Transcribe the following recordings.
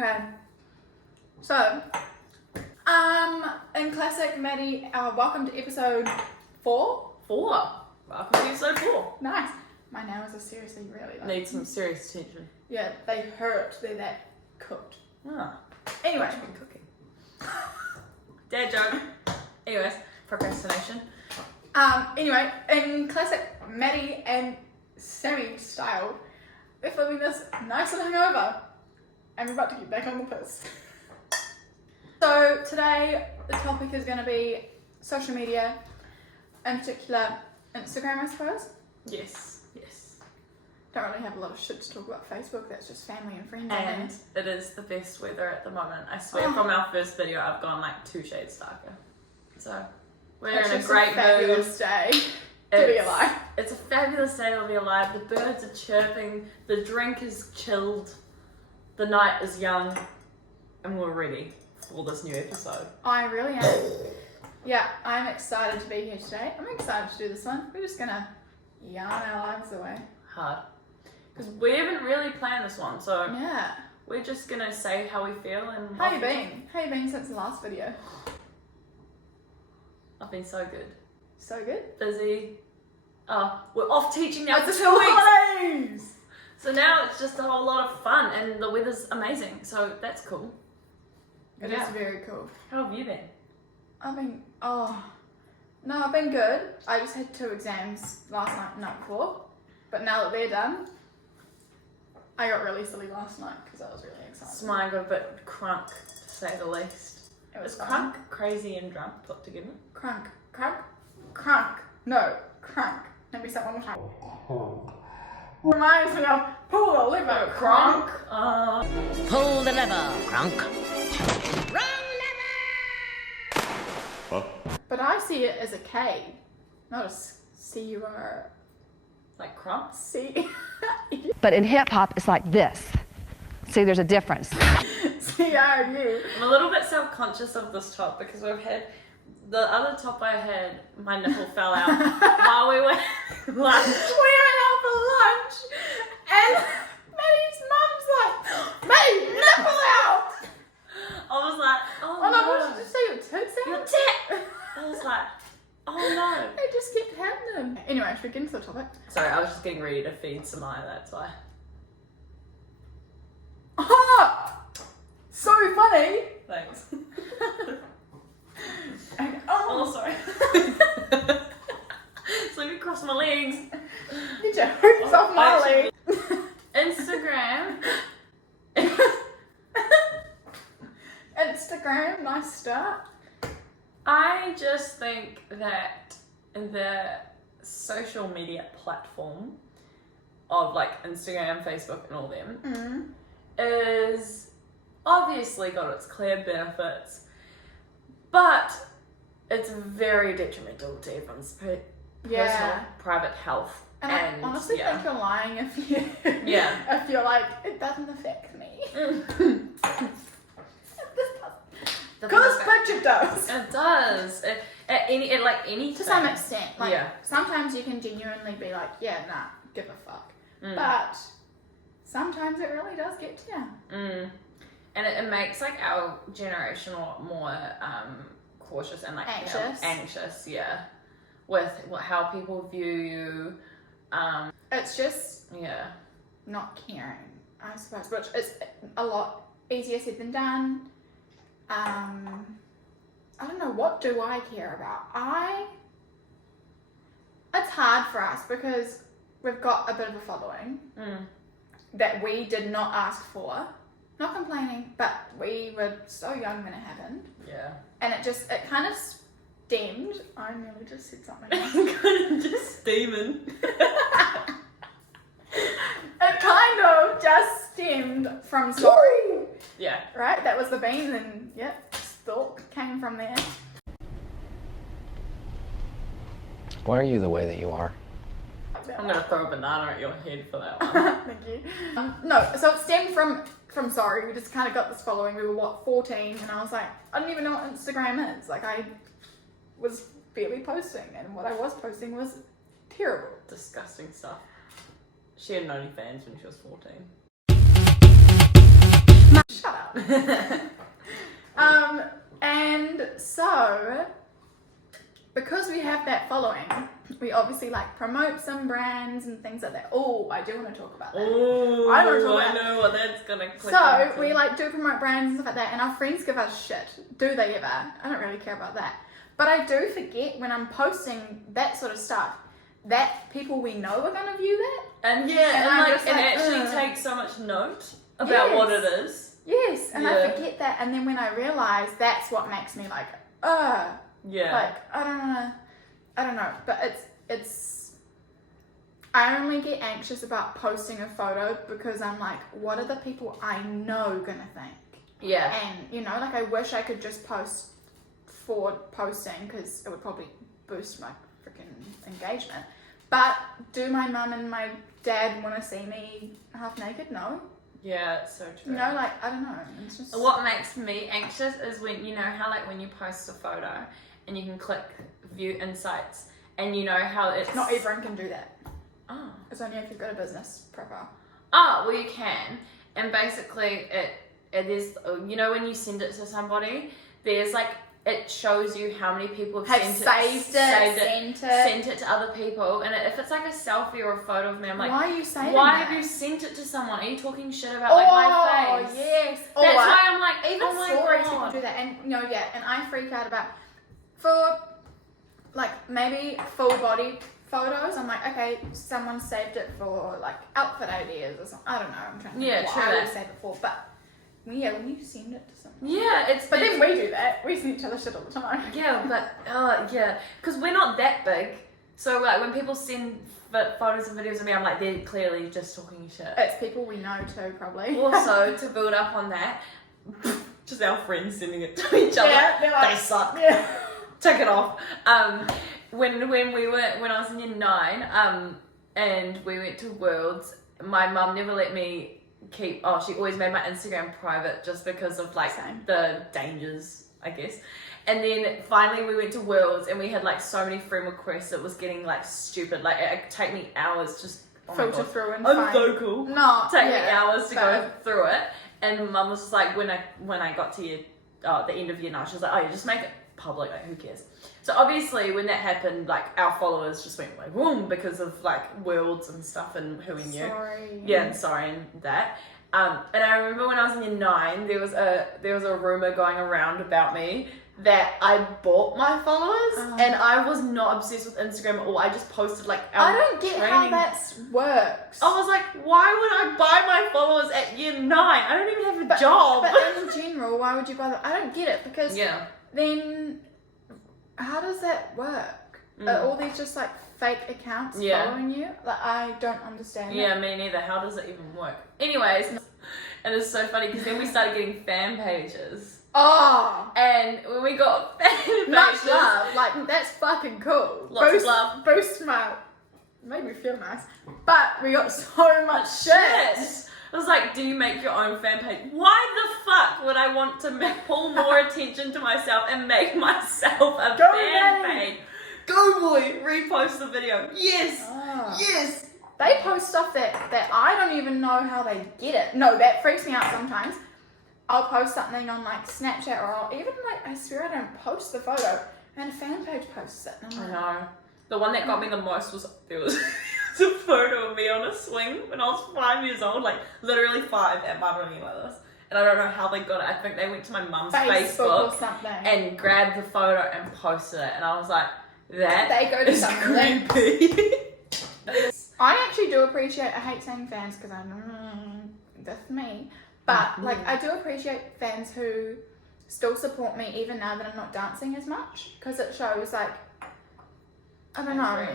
Okay. So, in classic Maddy, welcome to episode 4. Welcome to episode 4. Nice. My nails are seriously really like... Need some serious attention. Yeah, they hurt. They're that cooked. Ah. Anyway. What you been cooking? Dad joke. Anyways, procrastination. Anyway, in classic Maddy and Sammy style, we're filming this nice and hungover. And we're about to get back on the piss. So today, the topic is going to be social media, in particular Instagram, I suppose. Yes. Don't really have a lot of shit to talk about Facebook, that's just family and friends. And it is the best weather at the moment. I swear from our first video, I've gone like 2 shades darker. So, we're in a great mood. Fabulous day to be alive. It's a fabulous day to be alive. The birds are chirping, the drink is chilled, the night is young, and we're ready for this new episode. I really am. Yeah, I'm excited to be here today. I'm excited to do this one. We're just gonna yarn our lives away. Hard. Because we haven't really planned this one, so yeah, we're just gonna say how we feel and how you been? How you been since the last video? I've been so good. So good? Busy. Oh, we're off teaching now for 2 2 weeks. So now it's just a whole lot of fun and the weather's amazing, so that's cool. It is very cool. How have you been? I've been good. I just had 2 exams last night and night before, but now that they're done, I got really silly last night because I was really excited. Mine got a bit crunk, to say the least. It was crunk, crazy and drunk put together. Crunk. No, crunk. Let me say it one more time. Reminds me of pull the lever, crunk. Pull the lever, crunk. Wrong lever! Huh? But I see it as a K, not a C-U-R. Like crunk? C. But in hip-hop, it's like this. See, there's a difference. C-R-U. I'm a little bit self-conscious of this top because we've had, the other top I had, my nipple fell out while we were at lunch. We went out for lunch and Maddie's mum's like, Maddie, nipple out! I was like, Oh no, what did you say? Your tits out? Your tit! I was like, oh no. It just kept happening. Anyway, should we get into the topic? Sorry, I was just getting ready to feed Samaya, that's why. Oh! So funny! Thanks. Oh, sorry. So let me cross my legs. Get your hoops off my leg. Instagram. Instagram, nice start. I just think that the social media platform of like Instagram, Facebook and all them is obviously got its clear benefits, but it's very detrimental to everyone's personal, private health. And I honestly think you're lying if you if you're like, it doesn't affect me. Because picture does. It does. At any to some extent. Like sometimes you can genuinely be like, yeah, nah, give a fuck. But sometimes it really does get to you. And it makes like our generation a lot more cautious and like anxious, with how people view you. It's just not caring, I suppose, which is a lot easier said than done. I don't know, what do I care about? It's hard for us because we've got a bit of a following that we did not ask for. Not complaining, but we were so young when it happened. Yeah. And it kind of stemmed. I nearly just said something else. Kind of just steaming. It kind of just stemmed from sorry. Yeah. Right? That was the bean, and stalk came from there. Why are you the way that you are? I'm gonna throw a banana at your head for that one. Thank you. No, so it stemmed from sorry. We just kind of got this following. We were 14, and I was like, I don't even know what Instagram is. Like, I was barely posting, and what I was posting was terrible. Disgusting stuff. She had no OnlyFans when she was 14. Shut up. And so, because we have that following, we obviously like promote some brands and things like that. Oh, I do want to talk about that. Oh, I want to talk I about know what that's gonna click So into. we like do promote brands and stuff like that, and our friends give us shit. Do they ever? I don't really care about that. But I do forget when I'm posting that sort of stuff that people we know are gonna view that. And I'm just it like, actually takes so much note about what it is. Yes, and I Yeah. forget that, and then when I realise that's what makes me like, Yeah. like I don't know, but it's. I only get anxious about posting a photo because I'm like, what are the people I know gonna think? Yeah. And you know, like I wish I could just post for posting because it would probably boost my freaking engagement. But do my mum and my dad want to see me half naked? No. Yeah, it's so true. You know, like I don't know. It's just What makes me anxious is when, you know how like when you post a photo and you can click view insights and you know how it's... not everyone can do that. Oh. It's only if you've got a business profile. Oh, well you can. And basically it is, you know when you send it to somebody, there's like, it shows you how many people have sent it to other people. And if it's like a selfie or a photo of me, I'm like, why are you saying why that? have you sent it to someone? Are you talking shit about like my face? Yes. That's why I'm like, Even oh my stories people God. do that, and you know, yeah, and I freak out about for like maybe full body photos. I'm like, okay, someone saved it for like outfit ideas or something. I don't know. I'm trying to think Yeah, what true I would that. save it for, but yeah, when you send it to someone. Yeah, But then we do that. We send each other shit all the time. Yeah, but yeah, because we're not that big. So like when people send photos and videos of me, I'm like, they're clearly just talking shit. It's people we know too, probably. Also, to build up on that, just our friends sending it to each other. Yeah, they're like, they suck. Yeah. Take it off. When I was in year 9, and we went to Worlds, my mum never let me she always made my Instagram private just because of like Same. the dangers, I guess. And then finally we went to Worlds and we had like so many friend requests, it was getting like stupid. Like it could take me hours just Filter through and I'm find. so cool. No, Take me yeah, hours to but- go through it. And mum was just like, when I got to the end of year 9, she was like, oh, you just make it public, like who cares? So obviously when that happened, like our followers just went like boom because of like Worlds and stuff and who we knew. Sorry. Yeah, and sorry and that. And I remember when I was in year 9, there was a rumor going around about me that I bought my followers, and I was not obsessed with Instagram at all. I just posted like our I don't get how training. that works. I was like, why would I buy my followers at year 9? I don't even have a job. But in general, why would you buy that? I don't get it because Yeah. then how does that work? Are all these just like fake accounts Yeah. following you? Like I don't understand. Yeah, me neither. How does it even work? Anyways, and it's so funny because then we started getting fan pages. Oh, And when we got fan pages, much love. Like that's fucking cool. Lots of love. Boost my. Made me feel nice. But we got so much shit. I was like, do you make your own fan page? Why the fuck would I want to pull more attention to myself and make myself a Go fan Maddy. page? Go boy, repost the video. Yes, Oh. yes. They post stuff that I don't even know how they get it. No, that freaks me out sometimes. I'll post something on like Snapchat or I'll even like, I swear I don't post the photo and a fan page posts it. And I I'm like, know. The one that got me the most was there was a photo of me on a swing when I was 5 years old, like literally 5 at Barbara like this. And I don't know how they got it. I think they went to my mum's Facebook or Facebook something. and grabbed the photo and posted it. And I was like, that They go to is some lengths. creepy. I actually do appreciate, I hate saying fans because that's me, but like I do appreciate fans who still support me even now that I'm not dancing as much because it shows like, I don't know. agree.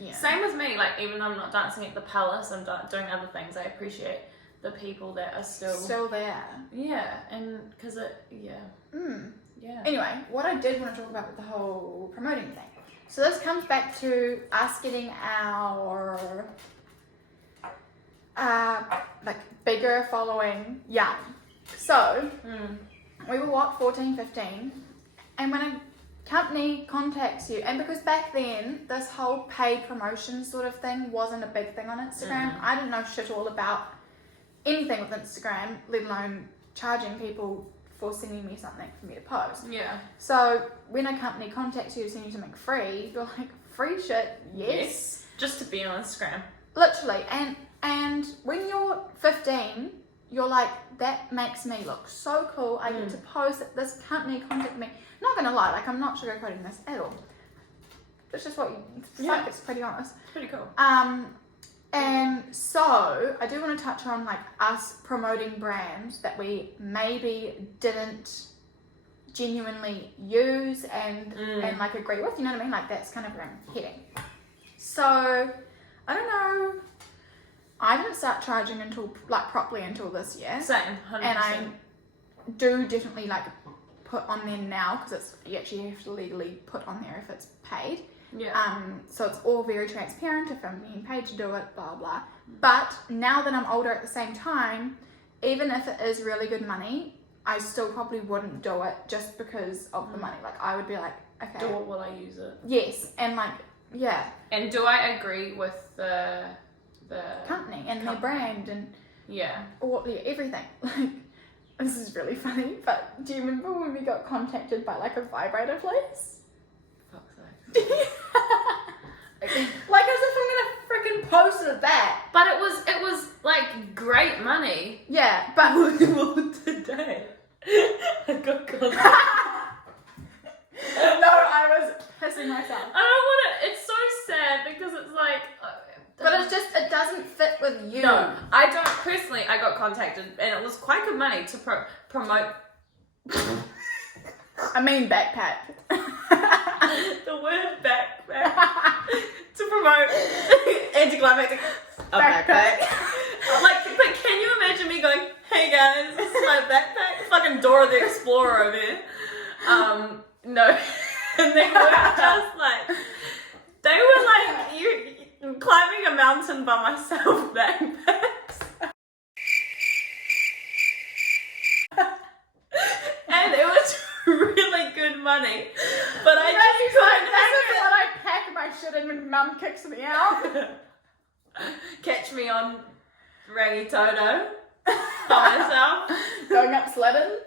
Yeah. Same with me, like even though I'm not dancing at the palace, I'm doing other things. I appreciate the people that are still there. yeah, and because it yeah. Anyway, what I did want to talk about with the whole promoting thing. So this comes back to us getting our like bigger following young. So we were 14, 15, and when a company contacts you, and because back then this whole paid promotion sort of thing wasn't a big thing on Instagram. I didn't know shit all about anything with Instagram, let alone charging people for sending me something for me to post. Yeah. So when a company contacts you to send you something free, you're like, free shit, yes. Just to be on Instagram. Literally. And when you're 15, you're like, that makes me look so cool. I get to post that this company contacted me. Not gonna lie, like I'm not sugarcoating this at all. It's just what you fuck, it's pretty honest. It's pretty cool. And so I do want to touch on like us promoting brands that we maybe didn't genuinely use and like agree with, you know what I mean? Like that's kind of where I'm heading. So I don't know. I didn't start charging until like properly until this year. Same, 100%. And I do definitely like put on there now because it's you actually have to legally put on there if it's paid. Yeah. So it's all very transparent if I'm being paid to do it, blah blah. But now that I'm older at the same time, even if it is really good money, I still probably wouldn't do it just because of the money. Like I would be like, okay. Do it while I use it. Yes, and like yeah. And do I agree with the company and their brand and everything. Like this is really funny, but do you remember when we got contacted by like a vibrator place? Fuck's sake. Like as if I'm gonna freaking post it that. But it was like great money. Yeah, but Well, today I got contacted. No, I was pissing myself. I don't want to. It's so sad because it's like. But it's just it doesn't fit with you. No, I don't personally. I got contacted and it was quite good money to promote. I mean backpack. The word backpack to promote anticlimactic backpack. Like, but can you imagine me going, "Hey guys, this is my backpack." Fucking Dora the Explorer over here. No, and they were just like, you climbing a mountain by myself backpacks. And it was really good money. But I just couldn't This is what I pack my shit in when mum kicks me out. catch me on Rangi Toto by myself. Going up sledding.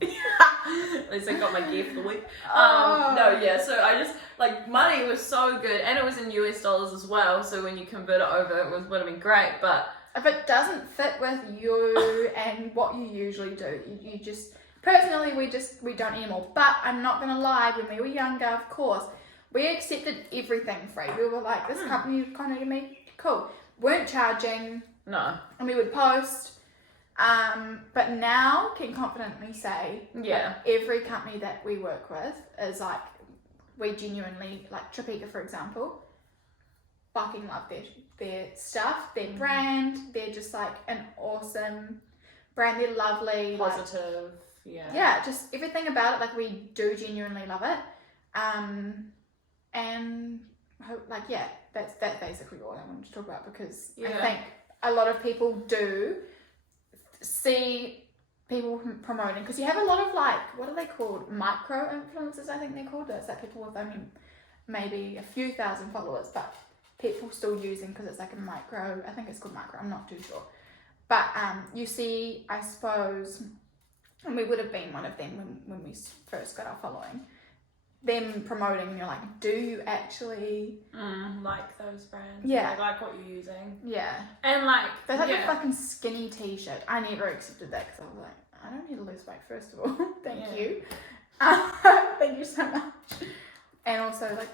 At least I got my gear for the week. No, yeah, so I just, like, money was so good, and it was in US dollars as well, so when you convert it over, it would have been great, but... If it doesn't fit with you and what you usually do, you just... Personally, we don't anymore, but I'm not going to lie, when we were younger, of course, we accepted everything free. We were like, this company contacted me, cool. Weren't charging. No. And we would post... but now can confidently say like, every company that we work with is like we genuinely like Topeka for example fucking love their stuff, their brand. They're just like an awesome brand. They're lovely, positive, like, just everything about it, like we do genuinely love it. And like that's basically all I wanted to talk about because I think a lot of people do see people promoting because you have a lot of like what are they called, micro influencers I think they're called. It's like people with maybe a few thousand followers but people still using because it's like a micro, I think it's called micro, I'm not too sure, but you see I suppose, and we would have been one of them when we first got our following, them promoting and you're like, do you actually like those brands? Yeah. Like what you're using. Yeah. And like they had a fucking skinny t-shirt. I never accepted that because I was like, I don't need to lose weight first of all. Thank you. Thank you so much. And also like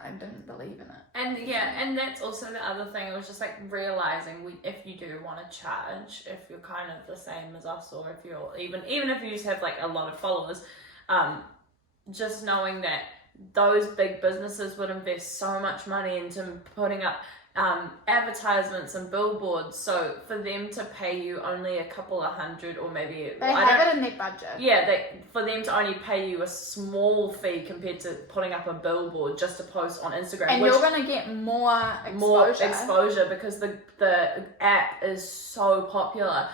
I didn't believe in it. And that's also the other thing. It was just like realizing if you do want to charge, if you're kind of the same as us, or if you're even if you just have like a lot of followers, just knowing that those big businesses would invest so much money into putting up advertisements and billboards, so for them to pay you only a couple of $100 or maybe they have it in their budget. Yeah, for them to only pay you a small fee compared to putting up a billboard just to post on Instagram, and you're gonna get more exposure because the app is so popular.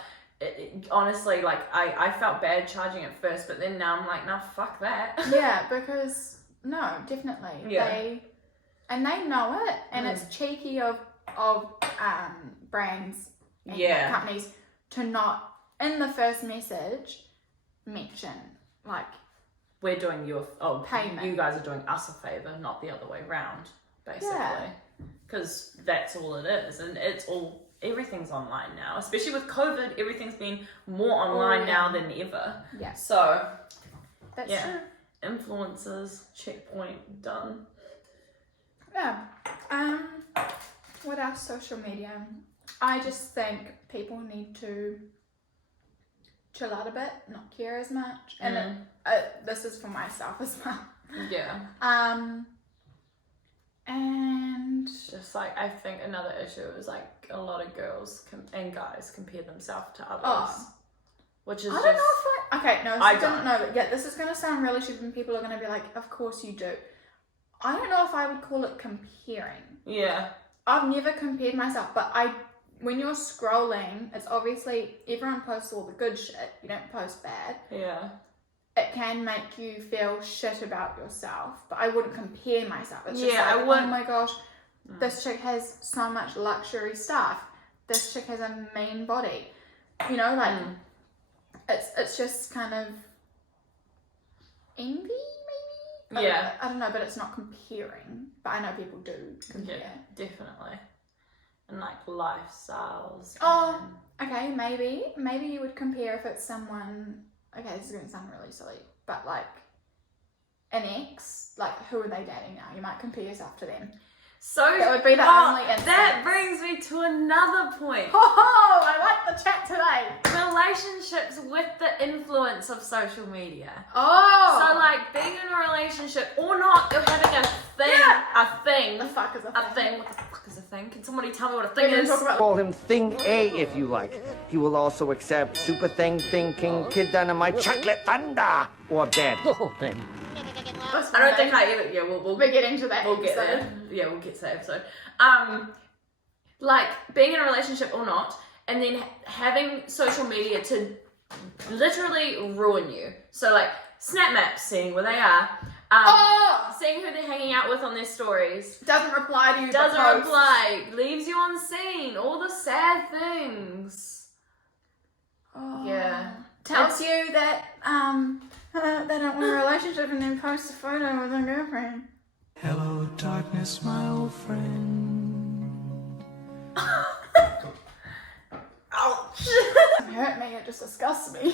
Honestly, like I felt bad charging at first, but then now I'm like, nah, fuck that. Yeah, because no, definitely they know it, and it's cheeky of brands and companies to not in the first message, mention, like, we're doing you payment. You guys are doing us a favor, not the other way round, basically. Yeah. Because that's all it is, and everything's online now. Especially with COVID, everything's been more online now than ever. Yeah. So, That's yeah. true. Influencers, checkpoint, done. Yeah. What else? Social media. I just think people need to chill out a bit, not care as much. And this is for myself as well. Yeah. And Just like, I think another issue is like a lot of girls and guys compare themselves to others. Oh. Which is I don't know if okay, no, so I I don't know. Yeah, this is going to sound really stupid and people are going to be like, of course you do. I don't know if I would call it comparing. Yeah. I've never compared myself, but when you're scrolling, it's obviously everyone posts all the good shit. You don't post bad. Yeah. It can make you feel shit about yourself, but I wouldn't compare myself. It's just Yeah, like, I wouldn't. oh my gosh, this chick has so much luxury stuff. This chick has a mean body. You know, like it's just kind of envy, maybe. Yeah. I don't know, but it's not comparing. But I know people do compare. Yeah, definitely. And like lifestyles. Oh, okay, maybe you would compare if it's someone. Okay, this is going to sound really silly, but like an ex, like who are they dating now? You might compare yourself to them. So that would be the only instance. That brings me to another point. Oh, I like the chat today. Relationships with the influence of social media. Oh. So like being in a relationship or not, you're having a thing. Yeah. A thing. The fuck is a A thing. What the fuck is a thing? Can somebody tell me what a thing We're going is? to talk about Call him Thing A if you like. He will also accept Super Thing, King, Kid Dynamite, Chocolate Thunder, or Bad. The whole thing. this I don't one think day. I ever. Yeah, we'll We're getting to that. We'll get episode. there. Yeah, we'll get to that episode. Like being in a relationship or not, and then having social media to literally ruin you. So like snap maps, seeing where they are, seeing who they're hanging out with on their stories. Doesn't reply to you. Doesn't but posts. reply, leaves you on scene, all the sad things. Oh. Yeah. Tells you that they don't want a relationship and then posts a photo with their girlfriend. Hello, darkness, my old friend. Ouch! It hurt me. It just disgusts me.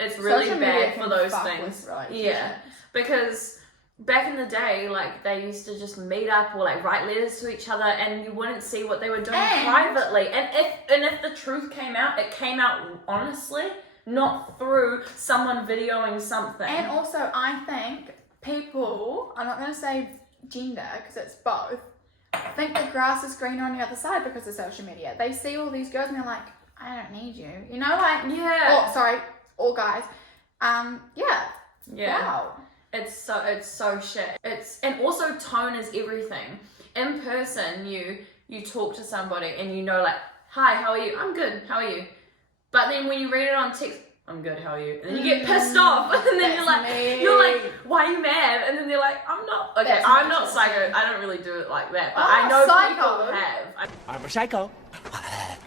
It's really Social media bad can for those fuck things. with relationships. Yeah, because back in the day, like they used to just meet up or like write letters to each other, and you wouldn't see what they were doing And- privately. And if the truth came out, it came out honestly, not through someone videoing something. And also, I think people, I'm not going to say gender because it's both, think the grass is greener on the other side because of social media. They see all these girls and they're like, I don't need you. You know, like, Yeah. Oh, sorry, all guys. Yeah. Wow. It's so shit. And also tone is everything. In person, you talk to somebody and you know like, hi, how are you? I'm good. How are you? But then when you read it on text, I'm good. How are you? And then you get pissed off, and then you're like, why are you mad? And then they're like, I'm not. Okay, That's I'm not not psycho. I don't really do it like that, but I'm I not know psycho. people have. I'm a psycho.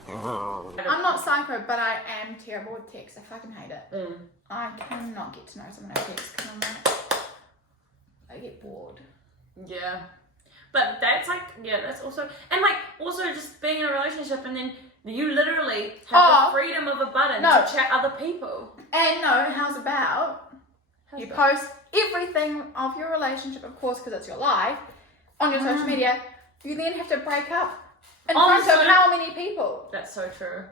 I'm not psycho, but I am terrible with text. I fucking hate it. Mm. I cannot get to know someone over text because I'm like, I get bored. Yeah, but that's like, that's also, and like also just being in a relationship and then you literally have the freedom of a button to chat other people. And no, how's about you about? post everything of your relationship, of course, because it's your life, on your social media. You then have to break up in front of how many people? That's so true.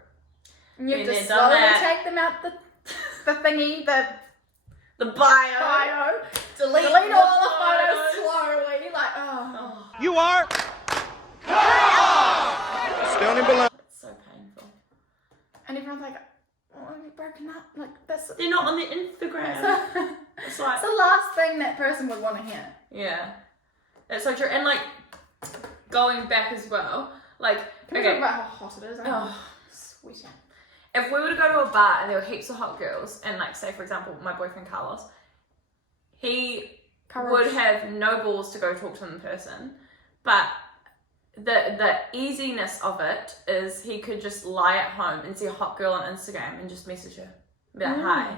And you have Been to there, done slowly that. take them out the thingy, The bio. bio, Delete all the the photos slowly, like, oh. You are. Stony below. It's so painful. And everyone's like, oh, we've broken up. Like, that's They're not on the Instagram. It's like, it's the last thing that person would want to hear. yeah, that's so true. And like going back as well, like Can we talk about how hot it is? Oh. Sweating. if we were to go to a bar and there were heaps of hot girls, and like say for example my boyfriend Carlos, he would have no balls to go talk to them in person, but the easiness of it is he could just lie at home and see a hot girl on Instagram and just message her. Be like, hi.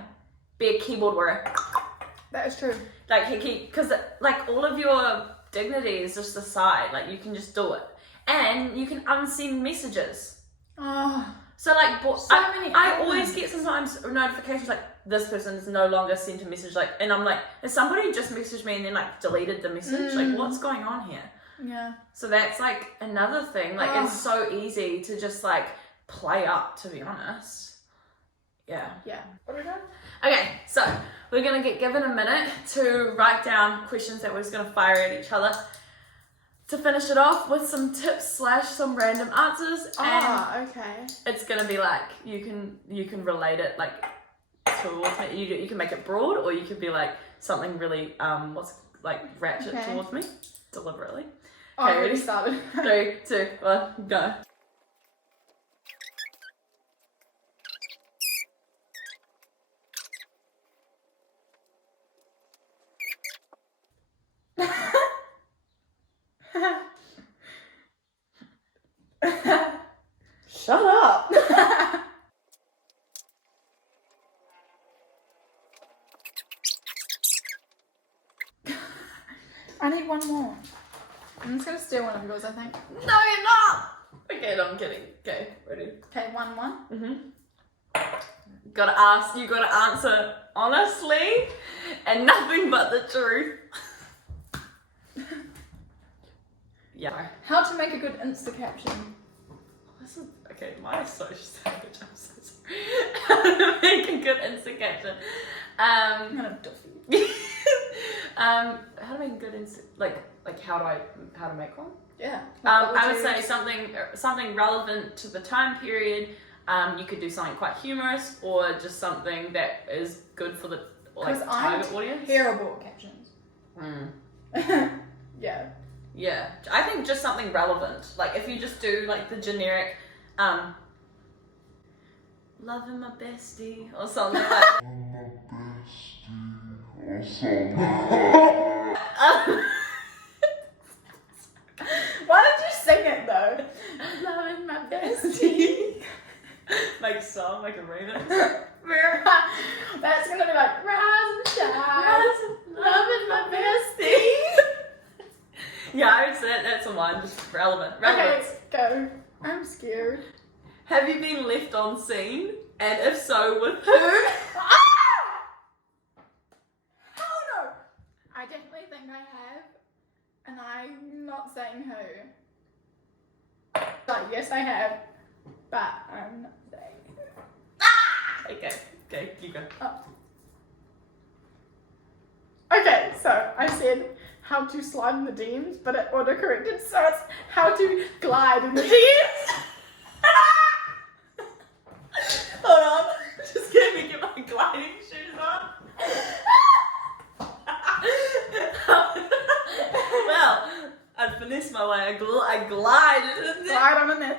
Be a keyboard warrior. That is true. Like, because like all of your dignity is just aside. Like, you can just do it. And you can unsend messages. Oh. So like, I comments. always get sometimes notifications like, this person is no longer sent a message. Like, and I'm like, has somebody just messaged me and then like deleted the message? Like, what's going on here? Yeah. So that's like another thing. Like, it's so easy to just like play up, to be honest. Yeah. Yeah. What are we doing? Okay, so we're gonna get given a minute to write down questions that we're just gonna fire at each other to finish it off with some tips / some random answers. And okay. it's gonna be like, you can relate it like towards me. You can make it broad, or you could be like something really ratchet towards me deliberately. Oh, Okay, I already ready? started. 3, 2, 1, go. Shut up. I need one more. I'm just gonna steal one of yours, I think. No, you're not. Okay, no, I'm kidding. Okay, ready? Okay, 1-1. You gotta answer honestly and nothing but the truth. Yeah. How to make a good Insta caption. This is, okay, mine is so savage, I'm so sorry. How to make a good Insta caption. I'm gonna duff you. How to make a good Insta, like how to make one? Yeah. I would say something relevant to the time period. You could do something quite humorous, or just something that is good for the target audience. Terrible at captions. Yeah. Yeah, I think just something relevant. Like if you just do like the generic, loving my bestie or something like that. Why did you sing it though? Loving my bestie. Like a raven. That's gonna be like rise and shine. Loving my bestie. Yeah, I would say that's a one, just relevant. Okay, go. I'm scared. Have you been left on scene? And if so, with who? Ah! Hell no! I definitely think I have, and I'm not saying who. Like, yes, I have, but I'm not saying who. Ah! Okay, you go. Oh. Okay, so I said how to slide in the DMs, but it autocorrected, so it's how to glide in the DMs. Hold on, just get my gliding shoes on. Well, I finessed my way. I glided. Glide on in it.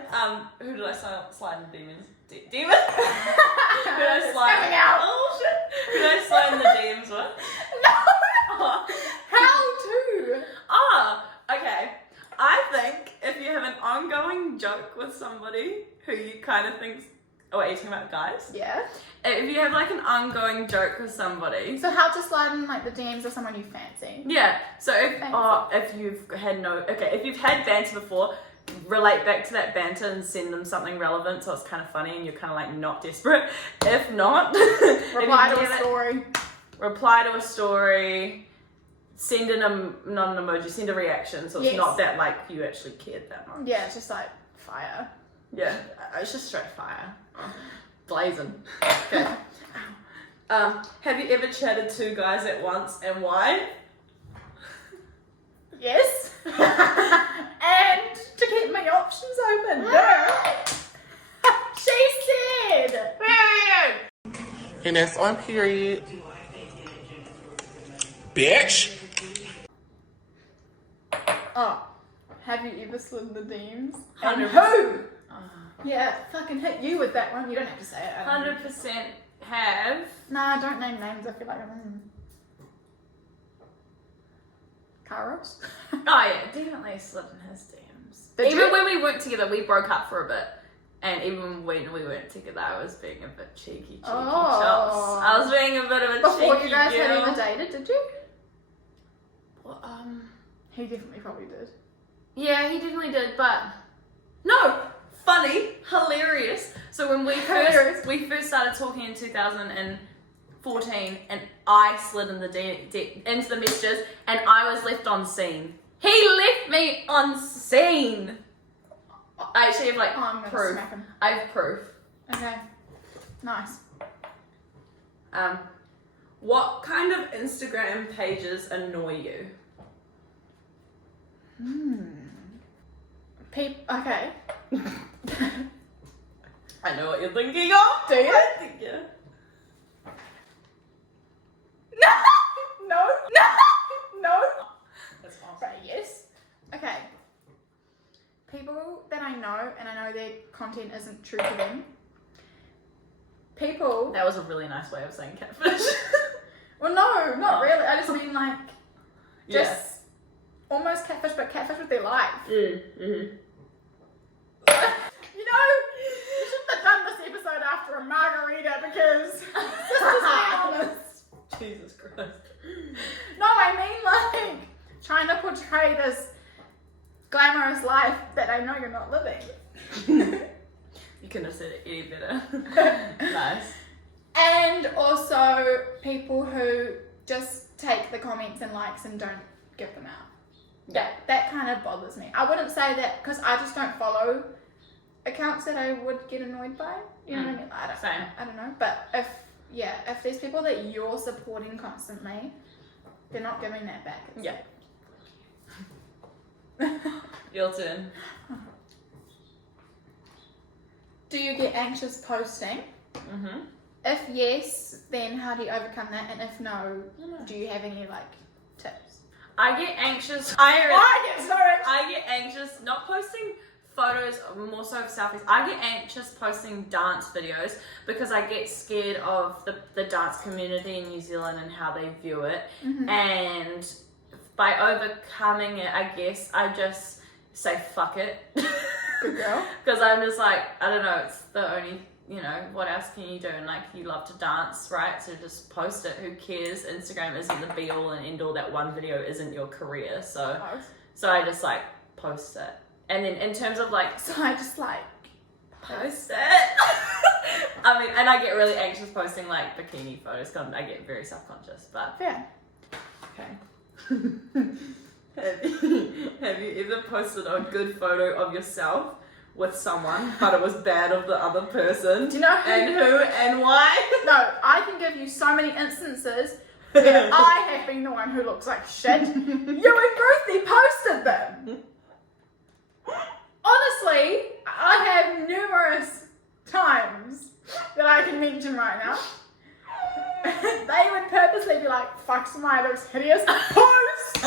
Who did I slide in the demons? Demon? Who did I slide? Coming out. Oh shit! Who did I slide in the DMs with? No. Oh. How to? Okay. I think if you have an ongoing joke with somebody who you kind of think, oh wait, are you talking about guys? Yeah. If you have like an ongoing joke with somebody. So how to slide in like the DMs of someone you fancy? Yeah. So if you've had banter before, relate back to that banter and send them something relevant so it's kind of funny and you're kind of like not desperate. If not, Reply to a story. Reply to a story. Send not an emoji, send a reaction so it's not that like you actually cared that much. Yeah, it's just like fire. Yeah, it's just straight fire. Blazing. Okay. Have you ever chatted two guys at once and why? Yes. And to keep my options open. She said. And that's on period. Bitch. Oh, have you ever slid in the DMs? 100%. And who? Yeah, fucking hit you with that one. You don't have to say it. 100% have. Nah, don't name names. I feel like Carlos. Oh yeah, definitely slid in his DMs. Did even you? when we weren't together, we broke up for a bit. And even when we weren't together, I was being a bit cheeky chops. I was being a bit of a cheeky Before you guys girl. had ever dated, did you? Well, He definitely probably did. yeah, he definitely did, but no, funny, hilarious. So when we first started talking in 2014, and I slid in into the messages, and I was left on scene. He left me on scene. I actually have like I'm gonna proof. smack him. I have proof. Okay. Nice. What kind of Instagram pages annoy you? Okay. I know what you're thinking of. Do you? I think, yeah. No. That's awesome. Right, yes. Okay. People that I know, and I know their content isn't true to them. People. That was a really nice way of saying catfish. Well, no, not really. I just mean like, Yeah. just almost catfish, but catfish with their life. Mm-hmm. You know, you shouldn't have done this episode after a margarita because let's just be honest. Jesus Christ. No, I mean like trying to portray this glamorous life that I know you're not living. You couldn't have said it any better. Nice. And also people who just take the comments and likes and don't give them out. Yeah. That kind of bothers me. I wouldn't say that because I just don't follow accounts that I would get annoyed by. You know what I mean? Same. I don't know. But if there's people that you're supporting constantly, they're not giving that back. Yeah. Your turn. Do you get anxious posting? Mm-hmm. If yes, then how do you overcome that? And if no, do you have any like tips? I get anxious. I get anxious not posting photos, more so of selfies. I get anxious posting dance videos because I get scared of the dance community in New Zealand and how they view it. Mm-hmm. And by overcoming it, I guess I just say fuck it. Good girl. Because I'm just like, I don't know, it's the only, what else can you do? And like, you love to dance, right? So just post it. Who cares? Instagram isn't the be all and end all. That one video isn't your career. So I just like post it. And then in terms of like, So I just like post it. I mean, and I get really anxious posting like bikini photos because I get very self-conscious, but. Yeah. Okay. Have you ever posted a good photo of yourself with someone, but it was bad of the other person? Do you know who and why? No, I can give you so many instances where I have been the one who looks like shit. You and Ruthie posted them. Honestly, I have numerous times that I can mention right now. They would purposely be like, fuck, Samaya looks hideous. Post!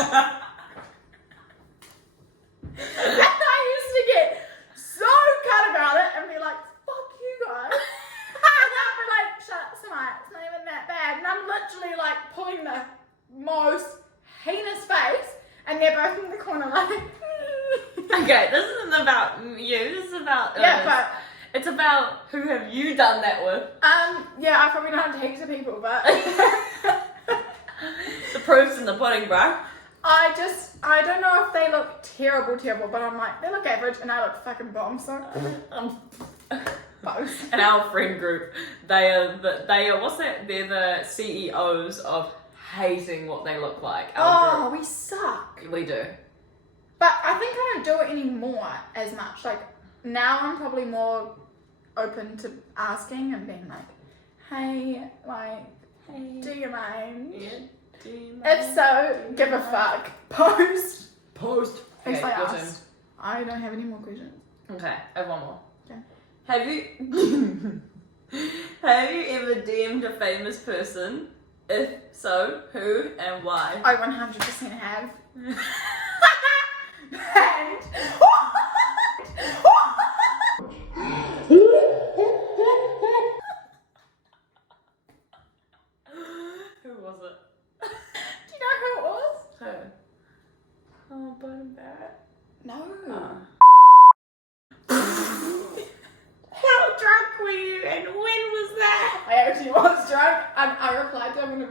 And I used to get so cut about it and be like, fuck you guys. And I'd be like, shut up, Samaya, it's not even that bad. And I'm literally like pulling the most heinous face and they're both in the corner like, Okay, this isn't about you, this is about yeah, but it's about who have you done that with? yeah, I probably don't have heaps of people, but The proof's in the pudding, bro. I don't know if they look terrible, but I'm like, they look average and I look fucking bomb, so both. In our friend group, they are what's that? They're the CEOs of hating what they look like. Our We suck. group. We do. But I think I don't do it anymore as much. Like, now I'm probably more open to asking and being like, hey, do you mind? Yeah. Do you mind? If so, give a fuck. Post. Okay, If I your ask. I don't have any more questions. turn. Okay, I have one more. Okay. Have you ever DM'd a famous person? If so, who and why? I 100% have. And Who was it? do you know who it was? Who? Oh, Bone Barrett. No. Oh.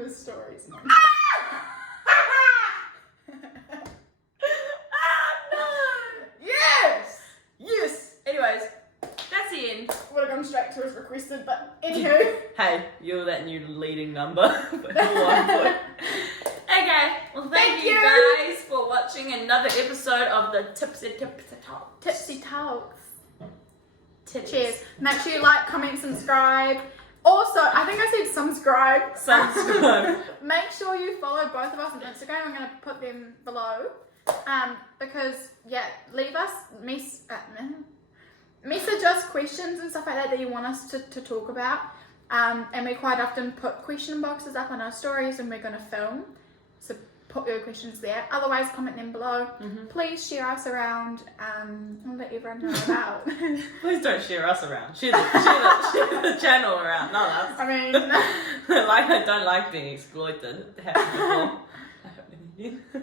his stories. No. Yes! Yes! Anyways, that's the end. Would have gone straight to as requested, but anywho. Hey, you're that new leading number. Okay, well thank you guys for watching another episode of the Tipsy Talk. Tipsy Talks. Titties. Cheers. Make sure you like, comment, subscribe. Also, I think I said subscribe. Subscribe. Make sure you follow both of us on Instagram. I'm going to put them below. Because, yeah, leave us message us questions and stuff like that you want us to talk about. And we quite often put question boxes up on our stories and we're going to film. So put your questions there. Otherwise, comment them below. Mm-hmm. Please share us around and let everyone know about. Please don't share us around. Share the channel around, not us. I mean, I don't like being exploited. It happened before.